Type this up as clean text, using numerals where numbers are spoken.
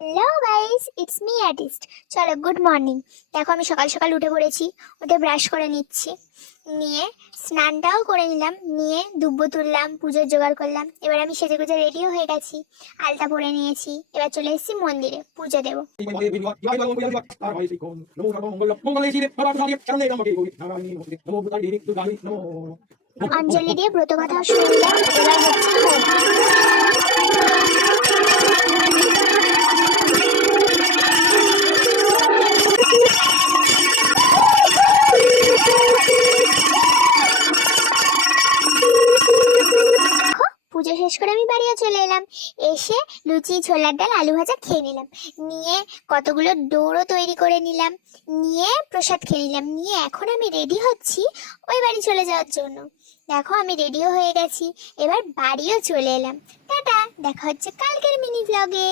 Hello guys, it's me artist. চলো, good morning. দেখো, আমি সকাল সকাল উঠে পড়েছি। উঠে ব্রাশ করে নিচ্ছি, নিয়ে স্নানটাও করে নিলাম, নিয়ে দুব্বো তুললাম, পুজোর জোগাড় করলাম। এবার আমি সেজে গুজে রেডিও হয়ে গেছি, আলতা পরে নিয়েছি। এবার চলে এসেছি মন্দিরে পুজো দেবো। অঞ্জলি দিয়ে ব্রত কথা শুনে নিলাম। এবার হচ্ছে হোম। পুজো শেষ করে আমি বাড়িও চলে এলাম। এসে লুচি, ছোলার ডাল, আলু ভাজা খেয়ে নিলাম। নিয়ে কতগুলো ডোরও তৈরি করে নিলাম। নিয়ে প্রসাদ খেয়ে নিলাম। নিয়ে এখন আমি রেডি হচ্ছি ওই বাড়ি চলে যাওয়ার জন্য। দেখো, আমি রেডিও হয়ে গেছি। এবার বাড়িও চলে এলাম। টাটা, দেখা হচ্ছে কালকের মিনি ব্লগে।